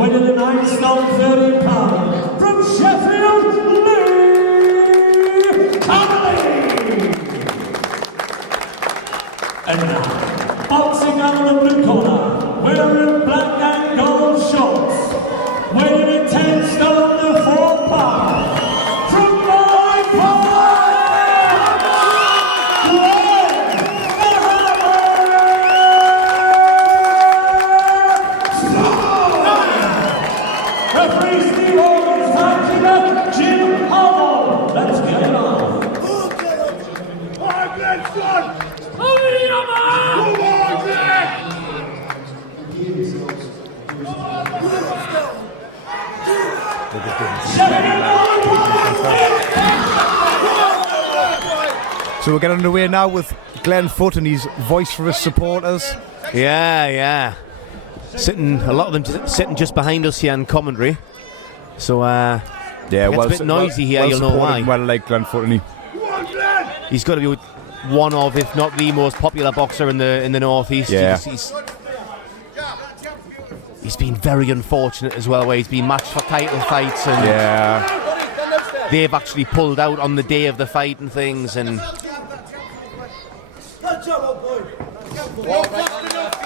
winning the 9 stone 13 pound from Sheffield, CONNELLY. And now, boxing out of the blue corner, wearing black and gold shorts, weighing in 10 stone to 4 pound from my part, referee Steve Owens, time to let Jim Howell. Let's get it on. So we're getting underway now with Glenn Foot and his voice for his supporters. Yeah. A lot of them sitting just behind us here in commentary. So Yeah, it's a bit noisy here. You'll know why. Well, like Glenn Foot, and He's got to be one of, if not the most popular boxer in the northeast. Yeah. He's been very unfortunate as well, where he's been matched for title fights, and they've actually pulled out on the day of the fight and things. And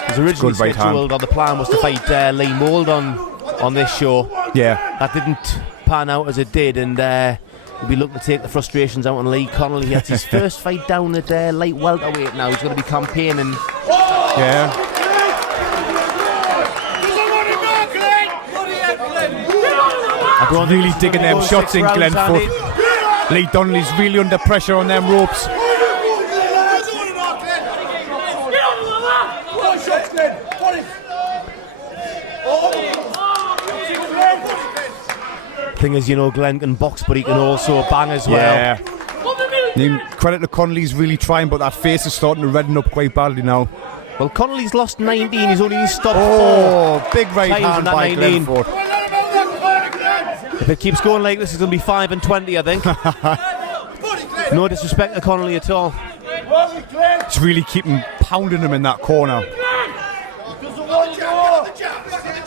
was originally scheduled, or the plan was to fight Lee Mould on this show. Yeah, that didn't pan out as it did, and we'll be looking to take the frustrations out on Lee Connelly. That's his first fight down at light welterweight now. He's going to be campaigning. Yeah. I don't really digging them shots in Glenn Foot. Lee Donnelly's really under pressure on them ropes. Thing is, Glenn can box, but he can also bang as well. Yeah. I mean, credit to Connelly's really trying, but that face is starting to redden up quite badly now. Well, Connelly's lost 19. He's only stopped 4. Big right hand by 19. Glenn Foot. If it keeps going like this, it's going to be 5 and 20, I think. No disrespect to Connelly at all. It's really keeping pounding him in that corner.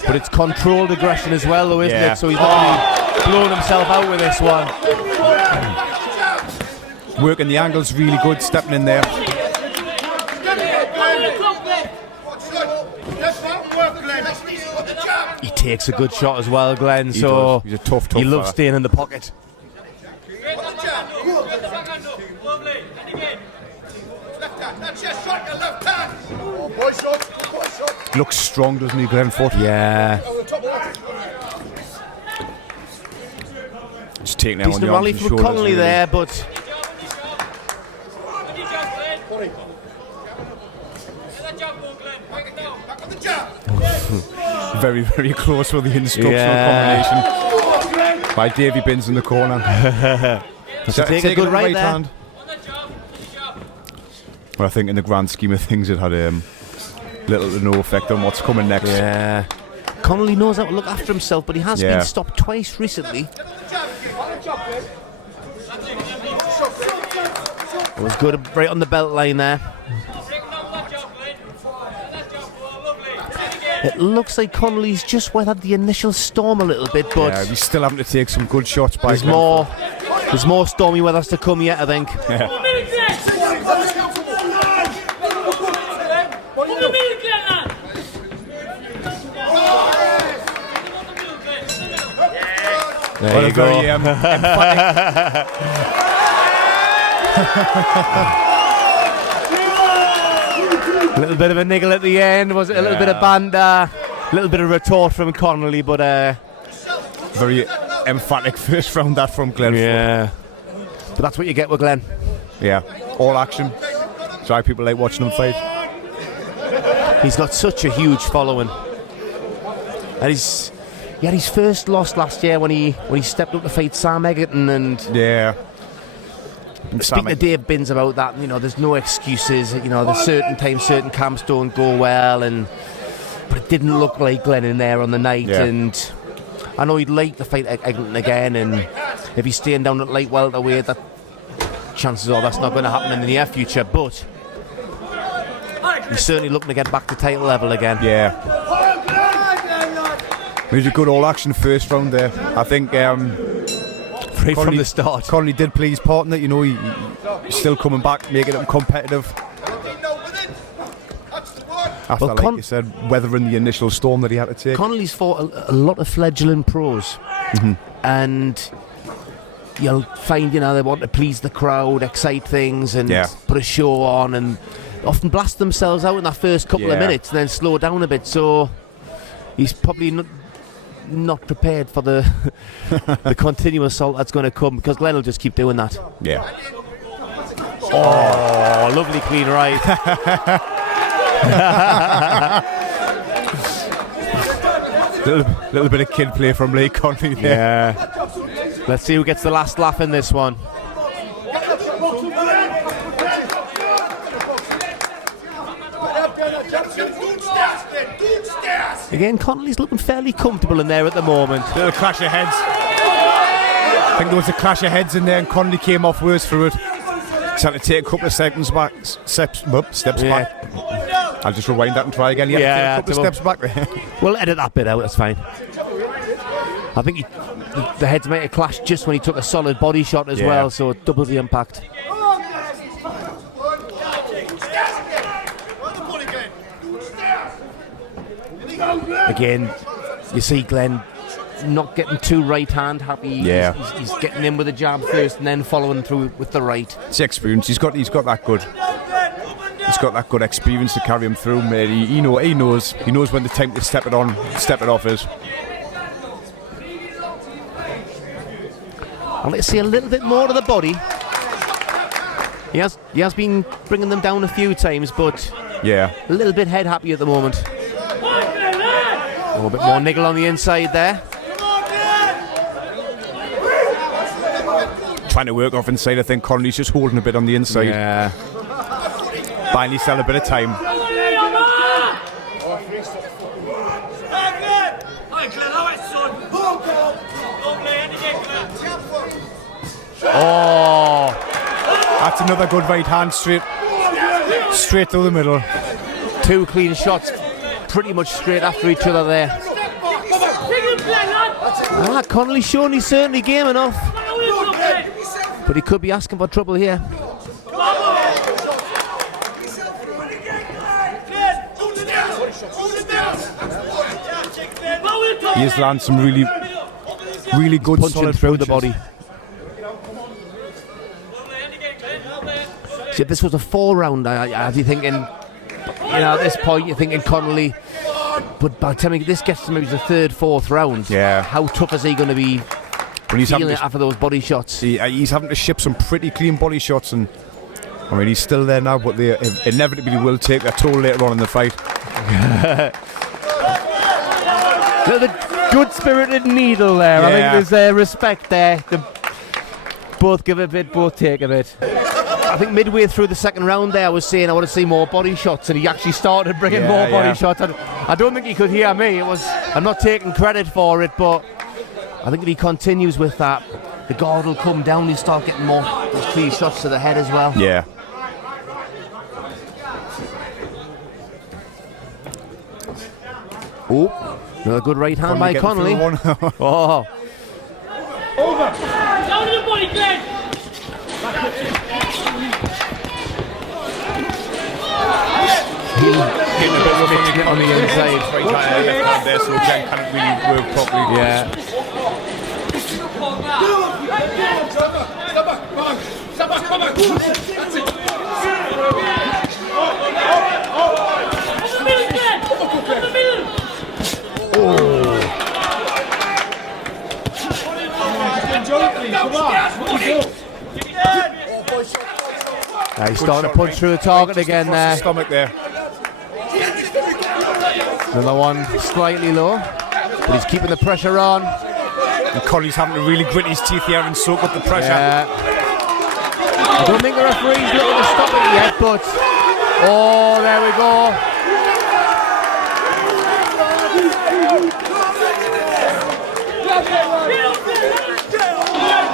But it's controlled aggression as well, though, isn't it? So he's not really blowing himself out with this one. Working the angles really good, stepping in there. He takes a good shot as well, Glenn. He so does. He's a tough he loves staying in the pocket. Looks strong, doesn't he, Glenn Foot? Yeah. Just taking out on the rally arms and from shoulders. Connelly there, but very, very close for the instructional combination by Davy Binns in the corner. Take a good right there. Hand. Well, I think in the grand scheme of things, it had little to no effect on what's coming next. Yeah. Connelly knows how to look after himself, but he has been stopped twice recently. It was good, right on the belt line there. It looks like Connelly's just weathered the initial storm a little bit, but he's still having to take some good shots by there's more stormy weathers to come yet, I think. Yeah. There you go. A little bit of a niggle at the end, was it? A little bit of banter, a little bit of retort from Connelly, but very emphatic first round that from Glenn. Yeah. But that's what you get with Glenn. Yeah, all action. That's why people like watching him fight. He's got such a huge following. And he had his first loss last year when he stepped up to fight Sam Egerton, and speaking to Dave Binns about that, there's no excuses. There's certain times, certain camps don't go well, but it didn't look like Glenn in there on the night. And I know he'd like to fight Egerton again, and if he's staying down at light welterweight, that chances are that's not going to happen in the near future. But he's certainly looking to get back to title level again. Yeah. It was a good all-action first round there. I think Right from the start. Connelly did play his part in it. You know, he's still coming back, making it competitive. After, Well, like you said, weathering the initial storm that he had to take. Connelly's fought a lot of fledgling pros, and you'll find, you know, they want to please the crowd, excite things, and put a show on, and often blast themselves out in that first couple of minutes, and then slow down a bit. So he's probably not prepared for the the continuous assault that's going to come, because Glenn will just keep doing that. Yeah. Oh, lovely clean right. little bit of kid play from Lee Connelly there. Yeah. Let's see who gets the last laugh in this one. Again, Connelly's looking fairly comfortable in there at the moment. Little clash of heads. I think there was a clash of heads in there, and Connelly came off worse for it. He's had to take a couple of seconds back, steps back. I'll just rewind that and try again. Yeah, take a couple of steps back there. We'll edit that bit out, that's fine. I think the heads might have clashed just when he took a solid body shot as well, so it doubles the impact. Again, you see Glenn not getting too right-hand happy. Yeah. He's getting in with a jab first and then following through with the right. It's experience. He's got that good. He's got that good experience to carry him through, mate. He knows when the time to step it off is. I'd like to see a little bit more of the body. He has been bringing them down a few times, but a little bit head happy at the moment. A little bit more niggle on the inside there. Trying to work off inside. I think Connelly's just holding a bit on the inside. Yeah. Buying himself a bit of time. Oh, that's another good right hand, straight through the middle. Two clean shots, pretty much straight after each other there. Connelly showing he's certainly game enough, but he could be asking for trouble here. He has landed some really good punching solid through punches. the body. See, if this was a 4-round, I'd be thinking, at this point, you're thinking Connelly. But by the time this gets to maybe the 3rd, 4th round, how tough is he going to be feeling it after those body shots? He's having to ship some pretty clean body shots, and I mean, he's still there now, but they inevitably will take their toll later on in the fight. The good-spirited needle there. I think there's respect there. Both give a bit, both take a bit. I think midway through the 2nd round there, I was saying I want to see more body shots, and he actually started bringing more body shots. I don't think he could hear me. I'm not taking credit for it, but I think if he continues with that, the guard will come down. He'll start getting more those clean shots to the head as well. Yeah. Oh, another good right hand by Connelly. Oh. Over. Down to the body, Glenn. Getting a bit of a on the inside. Right hand there, so Glenn can't really work properly. Yeah. He's starting to punch through the target again there. Stomach there. Another one slightly low, but he's keeping the pressure on. And Connelly's having to really grit his teeth here and soak up the pressure. I don't think the referee's looking to stop it yet, but oh, there we go.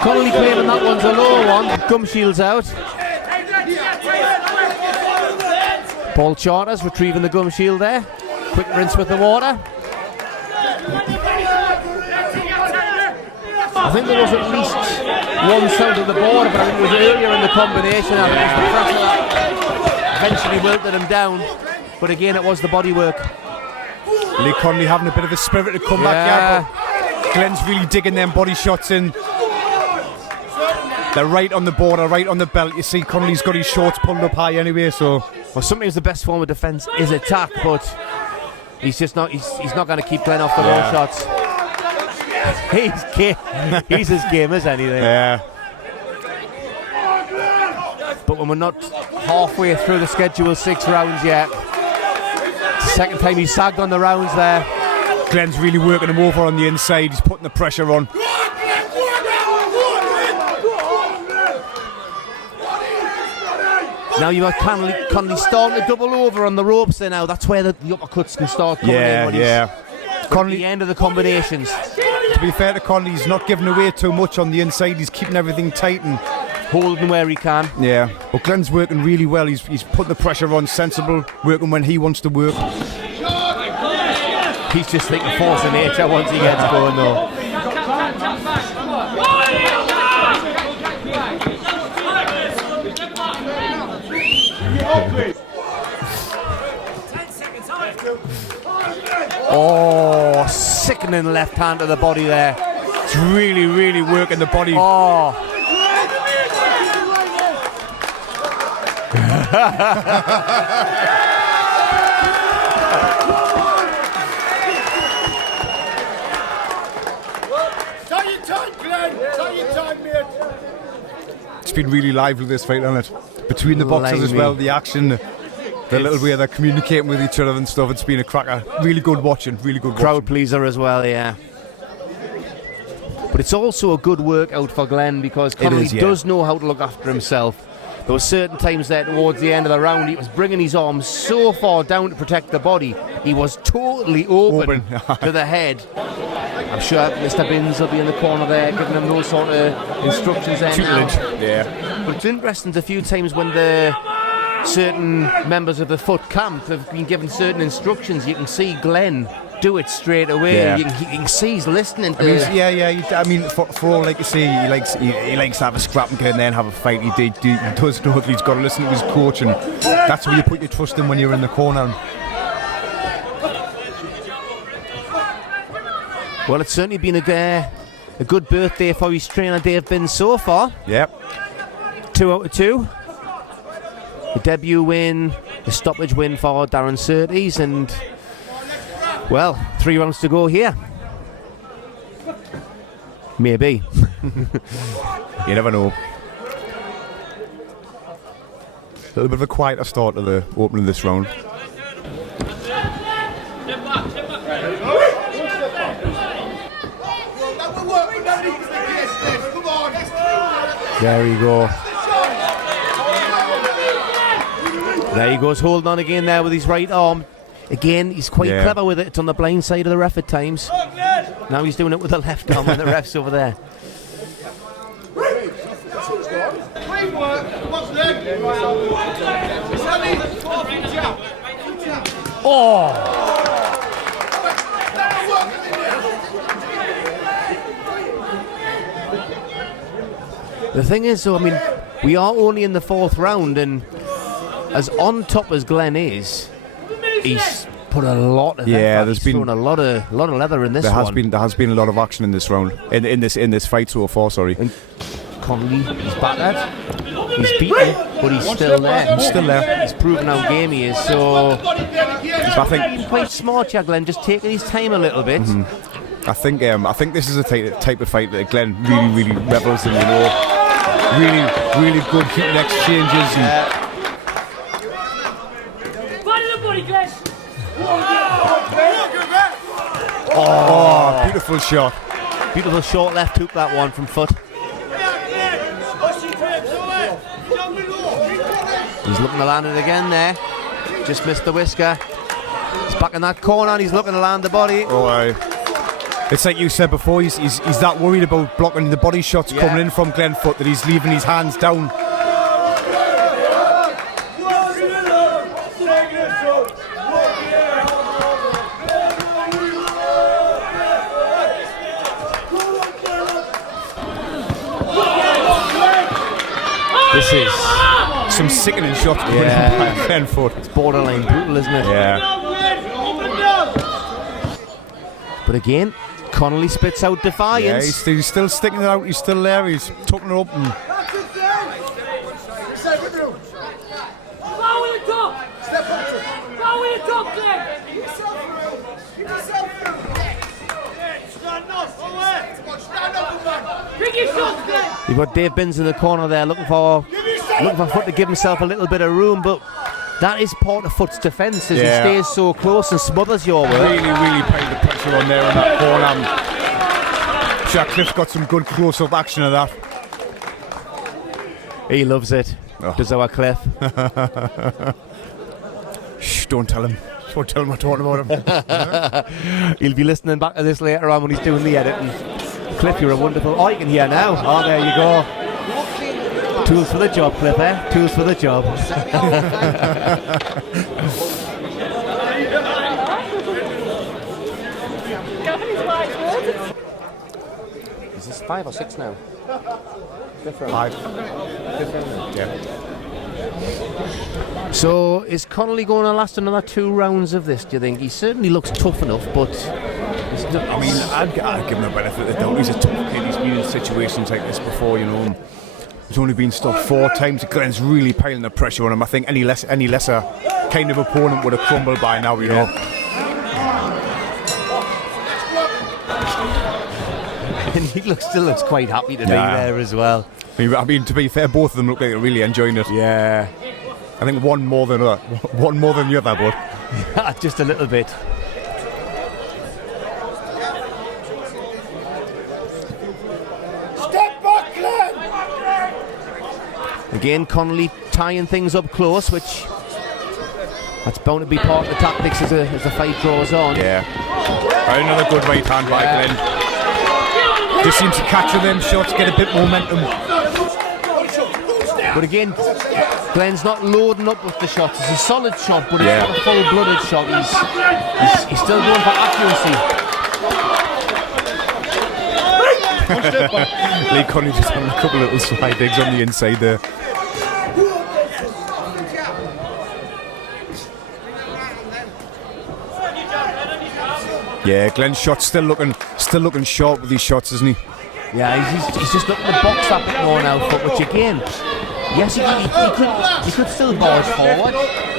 Connelly claiming that one's a low one. Gum shield's out. Paul Charters retrieving the gum shield there. Quick rinse with the water. I think there was at least one side of the board, but I think it was earlier in the combination. I think it was the pressure that eventually wilted him down. But again, it was the bodywork. Lee Connolly having a bit of a spirit to come back here, but Glenn's really digging them body shots in. They're right on the border, right on the belt. You see Connolly's got his shorts pulled up high anyway, so... Well, sometimes the best form of defence is attack, but he's just not. He's not going to keep Glenn off the low shots. He's as game as anything. Yeah. But when we're not halfway through the scheduled 6 rounds yet, second time he's sagged on the rounds there. Glenn's really working him over on the inside. He's putting the pressure on. Now you've got Connolly starting to double over on the ropes there now. That's where the uppercuts can start coming in. When he's Connolly, the end of the combinations. To be fair to Connolly, he's not giving away too much on the inside. He's keeping everything tight and holding where he can. Yeah, but Glenn's working really well. He's putting the pressure on, sensible, working when he wants to work. He's just thinking force of nature once he gets going though. Oh, sickening left hand to the body there. It's really, really working the body. Oh. It's been really lively, this fight, hasn't it? Between the boxers as well, the action, the little way they're communicating with each other and stuff. It's been a cracker. Really good watching, really good crowd watching. Pleaser as well, yeah. But it's also a good workout for Glenn because Connolly does know how to look after himself. There were certain times there towards the end of the round he was bringing his arms so far down to protect the body. He was totally open. To the head. I'm sure Mr. Binns will be in the corner there giving him those sort of instructions there now. Yeah. But it's interesting, a few times when the certain members of the foot camp have been given certain instructions, you can see Glenn do it straight away. Yeah. You can see he's listening to I mean, for all, like you say, he likes to have a scrap and then have a fight. He does know that he's got to listen to his coach, and that's where you put your trust in when you're in the corner. Well, it's certainly been a good birthday for his trainer Dave Binns so far. Yep. 2 out of 2. The debut win, the stoppage win for Darren Surtees, and well, 3 rounds to go here. Maybe. You never know. A little bit of a quieter start to the opening of this round. There you go. There he goes, holding on again there with his right arm. Again, he's quite clever with it. It's on the blind side of the ref at times. Now he's doing it with the left arm when the ref's over there. Oh! The thing is, though, I mean, we are only in the 4th round, and as on top as Glenn is, he's put a lot of there's been thrown a lot of leather in this one. There has been a lot of action in this round, in this fight so far. Sorry. And Connolly, he's battered, he's beaten, but he's still there. He's still there. He's proven how game he is. So I think he's quite smart, yeah, Glenn, just taking his time a little bit. I think this is a type of fight that Glenn really revels in. You know, really good hitting exchanges. Oh, beautiful shot. Beautiful short left hook, that one from Foot. He's looking to land it again there. Just missed the whisker. He's back in that corner and he's looking to land the body. Oh, aye. It's like you said before, he's that worried about blocking the body shots coming in from Glenn Foot that he's leaving his hands down. is Some sickening shots coming in by Glenn Foot. it's borderline brutal, isn't it? Yeah. But again, Connelly spits out Yeah, defiance. he's still sticking it out. He's still there. He's tucking it up. And You've got Dave Binns in the corner there looking for Foot to give himself a little bit of room, but that is part of Foot's defence as he stays so close and smothers your work. really putting the pressure on there in that corner. I'm sure Cliff's got some good close-up action of that. He loves it. Does our Cliff. Shh, don't tell him. Don't tell him I'm talking about him. He'll be listening back to this later on when he's doing the editing. Cliff, you're a wonderful... Oh, you can hear now. Oh, there you go. Tools for the job, Cliff, eh? Tools for the job. Is this 5 or 6 now? Different. 5. Yeah. So, is Connelly going to last another 2 rounds of this, do you think? He certainly looks tough enough, but... I mean, I'd give him the benefit of the doubt. He's a tough kid. He's been in situations like this before, you know. He's only been stopped 4 times. Glenn's really piling the pressure on him. I think any lesser kind of opponent would have crumbled by now, you know. And he still looks quite happy to be there as well. I mean, to be fair, both of them look like they're really enjoying it. Yeah. I think one more than the other, but just a little bit. Step back, Glenn! Again, Connelly tying things up close, which that's bound to be part of the tactics as the fight draws on. yeah. Another good right hand by Glenn. Just seems to capture them shots, get a bit momentum. But again, Glenn's not loading up with the shots. It's a solid shot, but it's not a full-blooded shot. He's still going for accuracy. Lee Connolly just having a couple of little slide digs on the inside there. Yeah, Glenn's shot's still looking sharp with these shots, isn't he? Yeah, he's just looking to box that bit more now, which again, yes, he could still barge forward.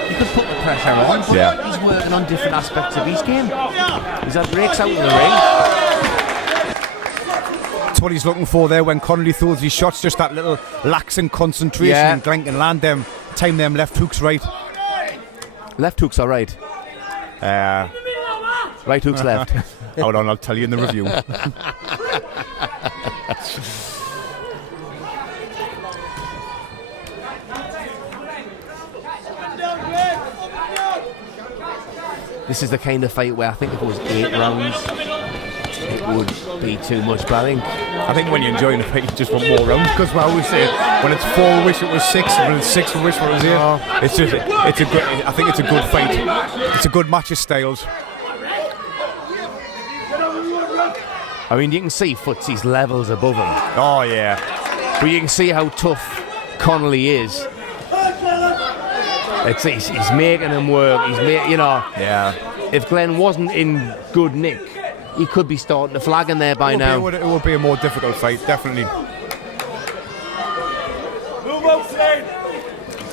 He could put the pressure on, but he's working on different aspects of his game. He's had breaks out in the ring. That's what he's looking for there when Connolly throws his shots, just that little lax in concentration, and Glenn can land them, time them left hooks right. Left hooks are right. Right hook's left. Hold on, I'll tell you in the review. This is the kind of fight where I think if it was 8 rounds, it would be too much. But I think when you're enjoying the fight, you just want more rounds. Because I always say, when it's 4, we wish it was 6. When it's 6, we wish it was 8. I think it's a good fight. It's a good match of styles. I mean, you can see Footsy's levels above him. Oh yeah. But you can see how tough Connelly is. He's making him work. Yeah. If Glenn wasn't in good nick, he could be starting to flag in there by now. It will be a more difficult fight, definitely.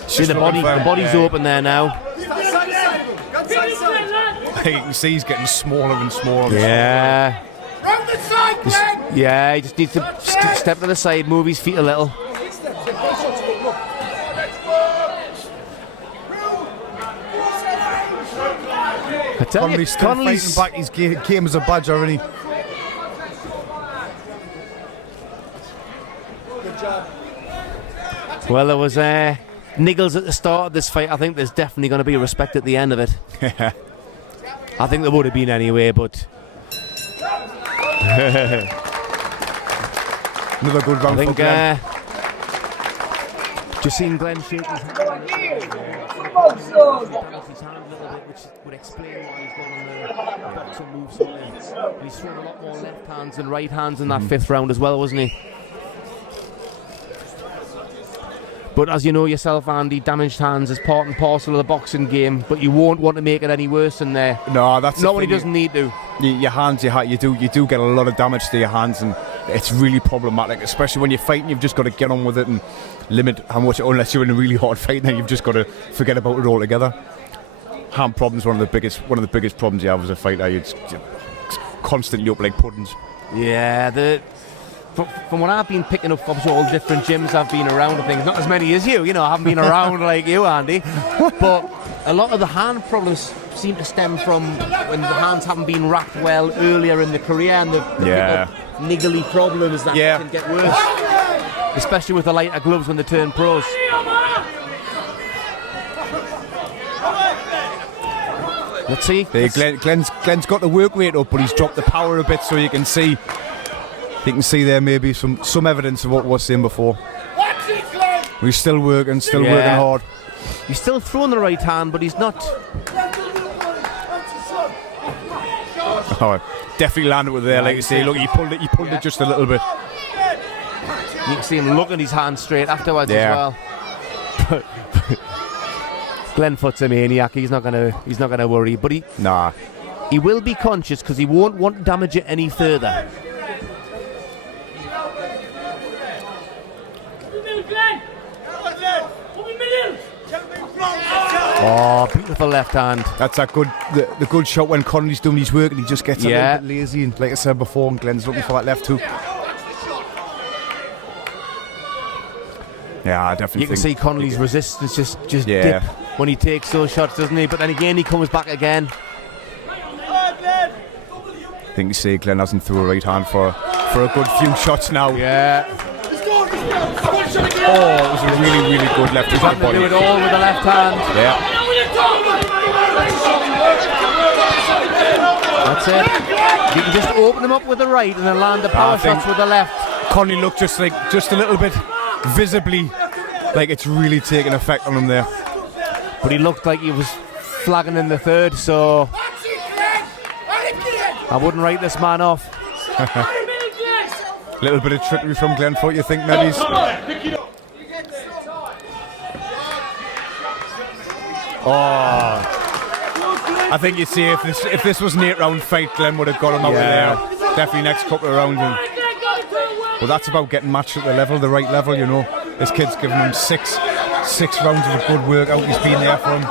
See the body's open there now. You can see he's getting smaller and smaller. Yeah. Round the side, Glenn! Yeah, he just needs to step to the side, move his feet a little. I tell you, Connolly's still fighting back his game as a badger, isn't he? Good job. Well, there was niggles at the start of this fight. I think there's definitely going to be respect at the end of it. I think there would have been anyway, but... Another good round for Glenn. Just seen Glenn shake his hand a little bit, which would explain why he's gone on the boxing moves. He's thrown a lot more left hands than right hands in that 5th round as well, wasn't he? But as you know yourself, Andy, damaged hands is part and parcel of the boxing game. But you won't want to make it any worse than there. No, that's not when he doesn't need to. Your hands, you do get a lot of damage to your hands, and it's really problematic, especially when you're fighting. You've just got to get on with it and limit how much, unless you're in a really hard fight, then you've just got to forget about it altogether. Hand problems one of the biggest problems you have as a fighter. It's constantly up like puddings. Yeah, from what I've been picking up from all different gyms I've been around and things, not as many as you, I haven't been around like you, Andy, but a lot of the hand problems seem to stem from when the hands haven't been wrapped well earlier in the career, and the niggly problems that can get worse, especially with the lighter gloves when they turn pros. Let's see. Glenn's got the work rate up, but he's dropped the power a bit, so you can see there maybe some evidence of what was seen before. He's still working hard. He's still throwing the right hand, but he's not. Oh, definitely landed with there, like you say. Look, he pulled it just a little bit. You can see him looking his hand straight afterwards as well. Glenfoot's a maniac. He's not gonna worry, but he will be conscious because he won't want to damage it any further. Oh, beautiful left hand. That's the good shot when Connelly's doing his work and he just gets a little bit lazy. And like I said before, and Glenn's looking for that left hook. Yeah, I definitely. You can see Connelly's resistance just dip when he takes those shots, doesn't he? But then again, he comes back again. I think you see Glenn hasn't threw a right hand for a good few shots now. Yeah. Oh, it was a really, really good left hook. He's to do it all with the left hand. Yeah. That's it. You can just open him up with the right and then land the power shots with the left. Connelly looked just a little bit visibly like it's really taking effect on him there. But he looked like he was flagging in the third, so I wouldn't write this man off. Little bit of trickery from Glenfoot, you think, maybe? Oh, I think you see if this was an 8-round fight, Glenn would have got him out of there. Definitely next couple of rounds. Well, that's about getting matched at the right level, This kid's given him six rounds of a good workout. He's been there for him.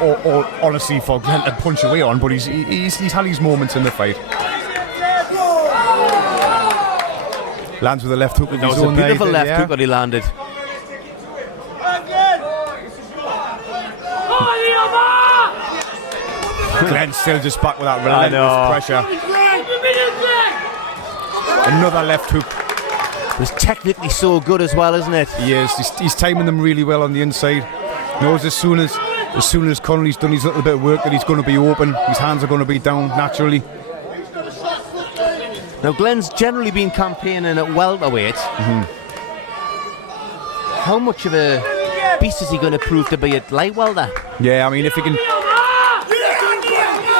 All honestly, for Glenn to punch away on, but he's had his moments in the fight. Lands with a left hook. That was a beautiful left hook that he landed. Glenn's still just back with that relentless pressure. Another left hook. It's technically so good as well, isn't it? He is. He's timing them really well on the inside. Knows as soon as Connelly's done his little bit of work that he's going to be open. His hands are going to be down naturally. Now, Glenn's generally been campaigning at welterweight. How much of a beast is he going to prove to be at light welter? Yeah, I mean, if he can,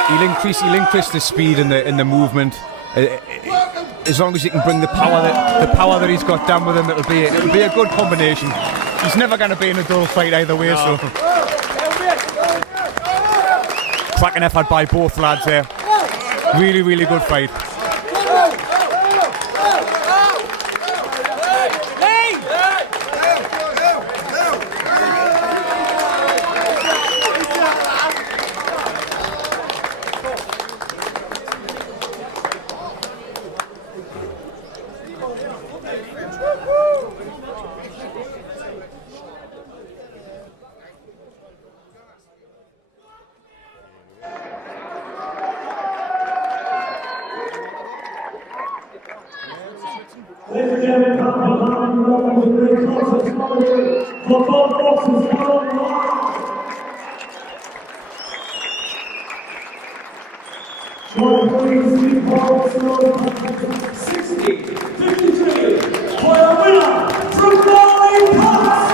he'll increase the speed and the movement. As long as he can bring the power that he's got down with him, it'll be a good combination. He's never going to be in a dull fight either way. So, cracking effort by both lads here. Really, really good fight. Ladies and gentlemen, for both boxers, come 60-53 for the winner from Norway Pass,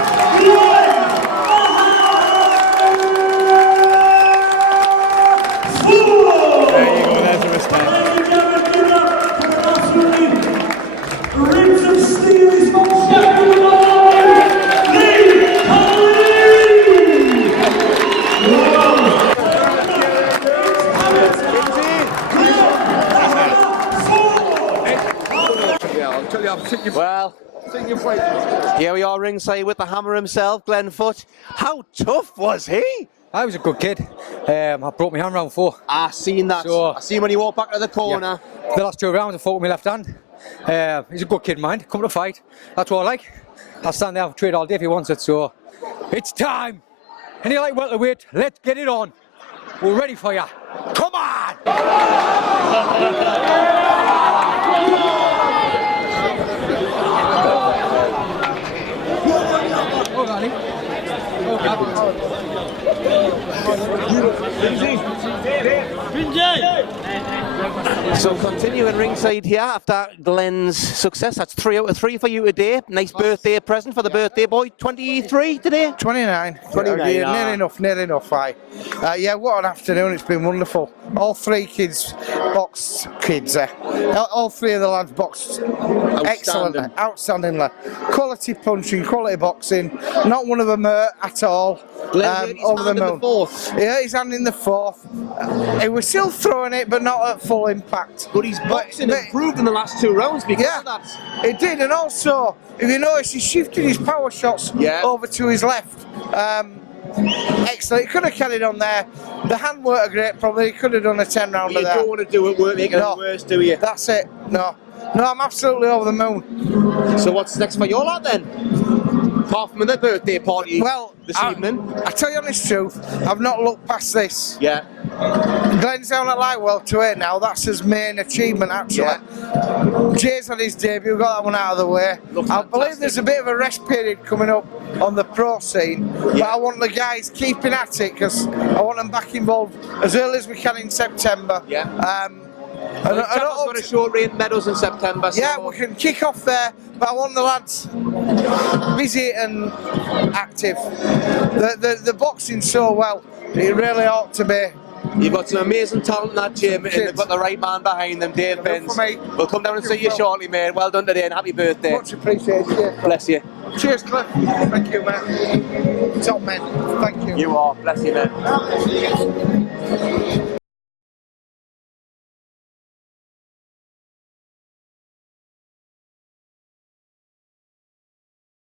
Ribs of steel is not Well, here we are ringside with the hammer himself, Glenn Foot. How tough was he? I was a good kid. I broke my hand round 4. I seen that. So- I seen when he walked back to the corner. The last 2 rounds I fought with my left hand. He's a good kid, mind. Come to fight. That's what I like. I'll stand there and trade all day if he wants it. So it's time. Any light welterweight, let's get it on. We're ready for ya. Come on! Oh, Ronnie. Oh, So continuing ringside here after Glenn's success. That's 3 out of 3 for you today. Nice birthday present for the birthday boy. 23 today? 29. 29, Yeah, near enough, aye. Yeah, what an afternoon, it's been wonderful. All 3 kids, boxed kids, all 3 of the lads boxed excellently, outstandingly. Quality punching, quality boxing, not one of them hurt at all. Over the moon. Yeah, he's hand in the 4th. He was still throwing it, but not at full impact. But his boxing improved in the last 2 rounds because of that. It did, and also, if you notice, he shifted his power shots over to his left. Excellent. He could have carried on there. The hand weren't great, probably. He could have done a 10 rounder there. You don't want to do it, make it worse, do you? That's it. No, I'm absolutely over the moon. So what's next for your lad then? Apart from the birthday party this evening? I tell you honest truth, I've not looked past this. Yeah. Glenn's down at light welterweight now. That's his main achievement, actually. Yeah. Jay's had his debut, got that one out of the way. I believe there's a bit of a rest period coming up on the pro scene, but I want the guys keeping at it because I want them back involved as early as we can in September. Yeah. And I've got a short range medals in September. So yeah, we can kick off there, but I want the lads busy and active. The boxing's so well, it really ought to be. You've got some amazing talent in that gym, and they've got the right man behind them, Dave Benz. We'll come down and see you shortly, mate. Well done today, and happy birthday. Much appreciated. Yeah. Bless you. Cheers, Cliff. Thank you, man. Top man. Thank you. You are. Bless you, man.